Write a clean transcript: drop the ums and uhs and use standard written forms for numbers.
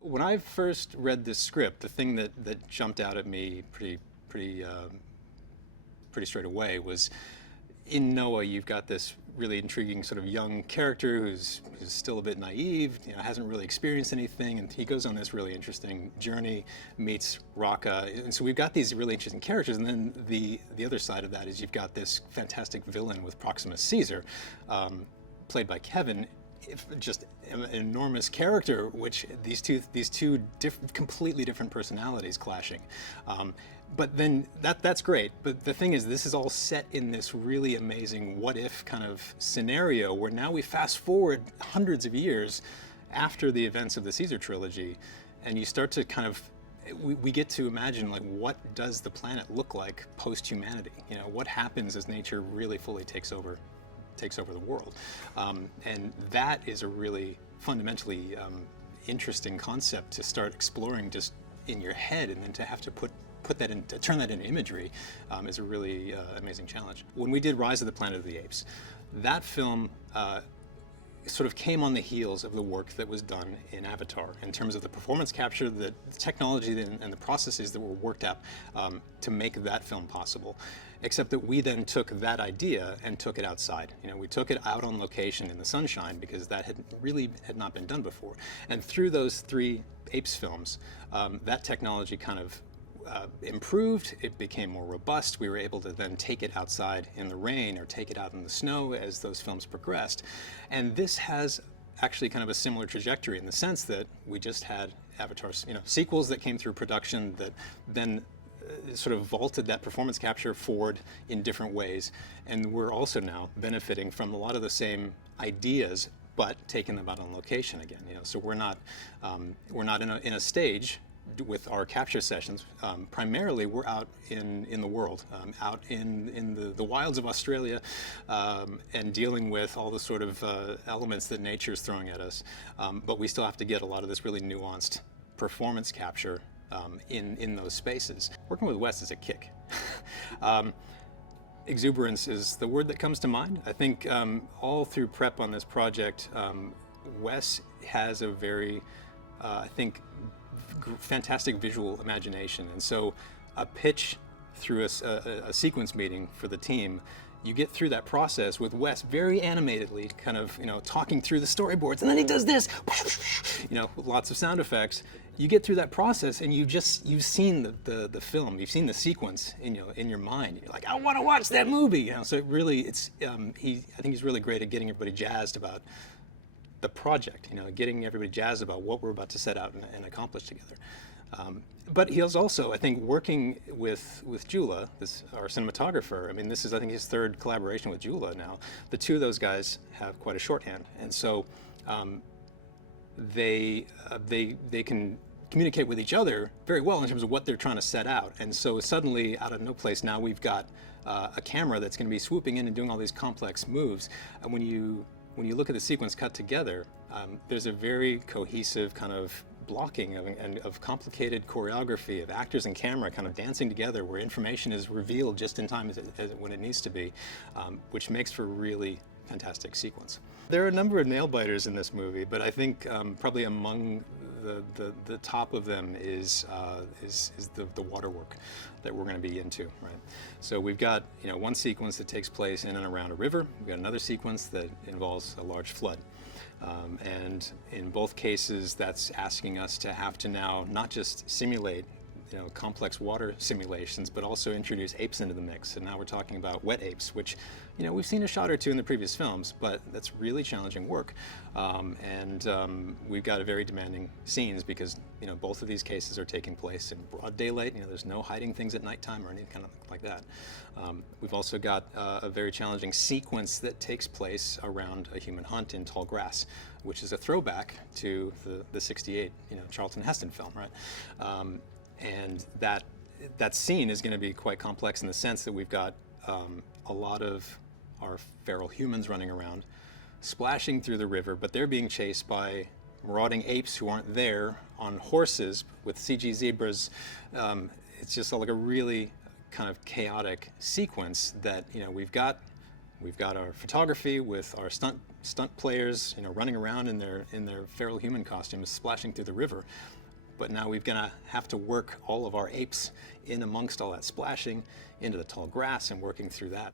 When I first read this script, the thing that jumped out at me pretty straight away was, in Noah, you've got this really intriguing sort of young character who's still a bit naive, hasn't really experienced anything, and he goes on this really interesting journey, meets Raka, and so we've got these really interesting characters, and then the other side of that is you've got this fantastic villain with Proximus Caesar, played by Kevin. Just an enormous character, which these two completely different personalities clashing. But then that's great. But the thing is, this is all set in this really amazing what-if kind of scenario where now we fast forward hundreds of years after the events of the Caesar trilogy, and you start to kind of we get to imagine, like, what does the planet look like post-humanity? What happens as nature really fully takes over the world, and that is a really fundamentally interesting concept to start exploring just in your head, and then to have to turn that into imagery is a really amazing challenge. When we did Rise of the Planet of the Apes, that film sort of came on the heels of the work that was done in Avatar in terms of the performance capture, the technology and the processes that were worked out to make that film possible. Except that we then took that idea and took it outside. We took it out on location in the sunshine because that had not been done before. And through those 3 Apes films, that technology kind of improved, it became more robust. We were able to then take it outside in the rain or take it out in the snow as those films progressed. And this has actually kind of a similar trajectory in the sense that we just had Avatar, sequels that came through production that then sort of vaulted that performance capture forward in different ways. And we're also now benefiting from a lot of the same ideas, but taking them out on location again. So we're not in a stage with our capture sessions. Primarily, we're out in the world, out in the wilds of Australia, and dealing with all the sort of elements that nature's throwing at us. But we still have to get a lot of this really nuanced performance capture in those spaces. Working with Wes is a kick. Exuberance is the word that comes to mind. I think all through prep on this project, Wes has a very, I think, fantastic visual imagination. And so a pitch through a sequence meeting for the team, you get through that process with Wes very animatedly kind of, talking through the storyboards, and then he does this, with lots of sound effects. You get through that process and you've seen the film, you've seen the sequence in your mind. You're like, I want to watch that movie. So it really, I think he's really great at getting everybody jazzed about the project, getting everybody jazzed about what we're about to set out and accomplish together. But he was also, I think, working with Jula, our cinematographer. I mean, this is, I think, his 3rd collaboration with Jula now. The 2 of those guys have quite a shorthand, and so they can communicate with each other very well in terms of what they're trying to set out. And so suddenly, out of no place, now we've got a camera that's going to be swooping in and doing all these complex moves. And when you look at the sequence cut together, there's a very cohesive kind of blocking of complicated choreography of actors and camera kind of dancing together, where information is revealed just in time when it needs to be, which makes for a really fantastic sequence. There are a number of nail biters in this movie, but I think probably among the top of them is the water work that we're going to be into, right? So we've got one sequence that takes place in and around a river. We've got another sequence that involves a large flood. And in both cases, that's asking us to have to now not just simulate complex water simulations, but also introduce apes into the mix. And now we're talking about wet apes, which we've seen a shot or 2 in the previous films, but that's really challenging work. We've got a very demanding scenes because both of these cases are taking place in broad daylight. There's no hiding things at nighttime or anything kind of like that. We've also got a very challenging sequence that takes place around a human hunt in tall grass, which is a throwback to the '68 Charlton Heston film, right? And that scene is going to be quite complex in the sense that we've got a lot of our feral humans running around, splashing through the river, but they're being chased by marauding apes who aren't there on horses with CG zebras. It's just like a really kind of chaotic sequence that, you know, we've got our photography with our stunt players, you know, running around in their feral human costumes, splashing through the river. But now we're gonna have to work all of our apes in amongst all that splashing into the tall grass and working through that.